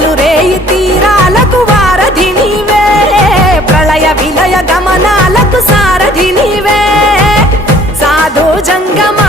పగలు రేయి తీరాలకు వారధి నీవే ప్రళయ విలయ గమనాలకు సారథి నీవే సాధు జంగమ